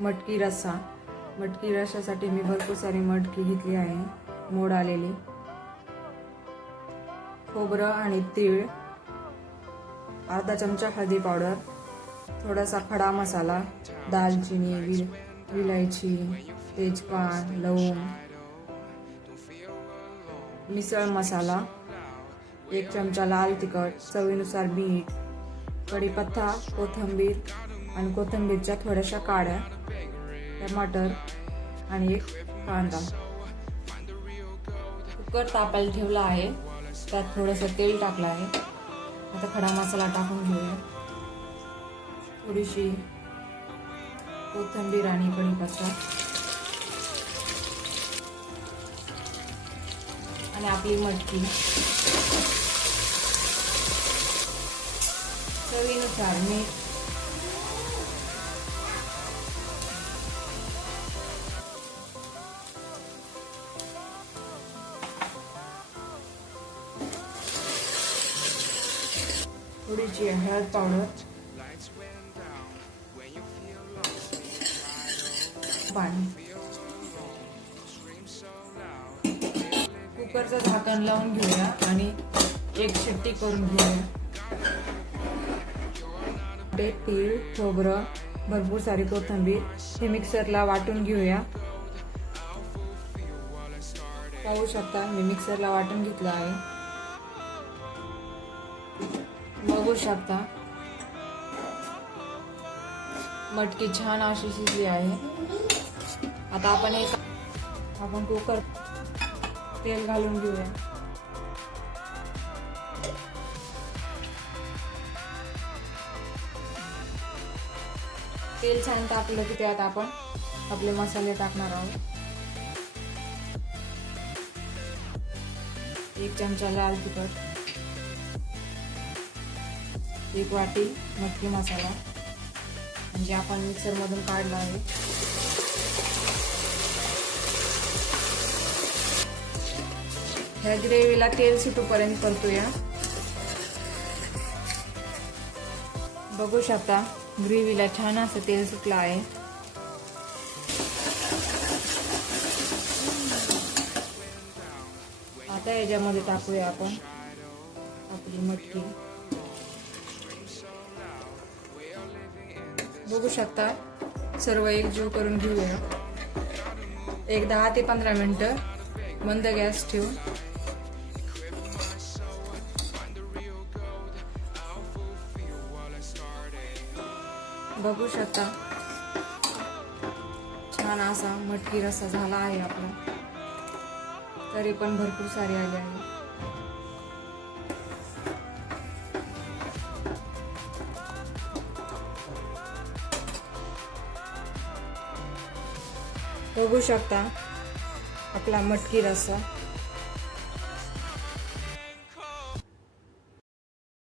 मटकी रस्सा. मटकी रस्सासाठी मी भरपूर सारी मटकी घेतली आहे. मोड आलेली. खोबरं आणि तीळ. अर्धा चमचा हळदी पावडर. थोडासा खडा मसाला. दालचिनी विल विलायची तेजपान लवंग. मिसळ मसाला. एक चमचा लाल तिखट. चवीनुसार मीठ. कढीपत्ता कोथिंबीर. आणि कोथिंबीरच्या थोड्याशा काड्या टमाटर आणि एक कांदा. कुकर तापायला ठेवला आहे. त्यात थोडंसं तेल टाकलं आहे. आता खडा मसाला टाकून घेऊया. थोडीशी कोथिंबीर आणि कढीपत्ता आणि आपली मटकी. चवीनुसार मीठ थोडीशी हळद पावडर. पाणी. कुकरचं झाकण लावून घेऊया आणि एक शिट्टी करून घेऊया. ते तीळ खोबरं भरपूर सारी कोथिंबीर हे मिक्सरला वाटून घेऊया. पाहू शकता मी मिक्सरला वाटून घेतलं आहे. बघू शकता. मटकी छान अशी शिजली आहे. आता आपण एक आपण कुकर तेल घालून घेऊया. तेल छान तापलं की त्यात आपण आपले मसाले टाकणार आहोत. एक चमचा लाल तिखट. एक वाटी मटकी मसाला. म्हणजे आपण मिक्सरमधून काढला आहे. ह्या ग्रेव्हीला तेल सुटूपर्यंत करतोया बघू शकता ग्रेव्हीला छान असं तेल सुटलं आहे. आता याच्यामध्ये टाकूया आपण आपली मटकी. बघू शकता. सर्व एकजीव करून घेऊया. एक दहा ते पंधरा मिनटं. मंद गॅस ठेवून. बघू शकता. छान असा मटकी रस्सा झाला आहे आपला. तरी पण भरपूर सारे आले आहे. बघू शकता. आपला मटकी रस्सा.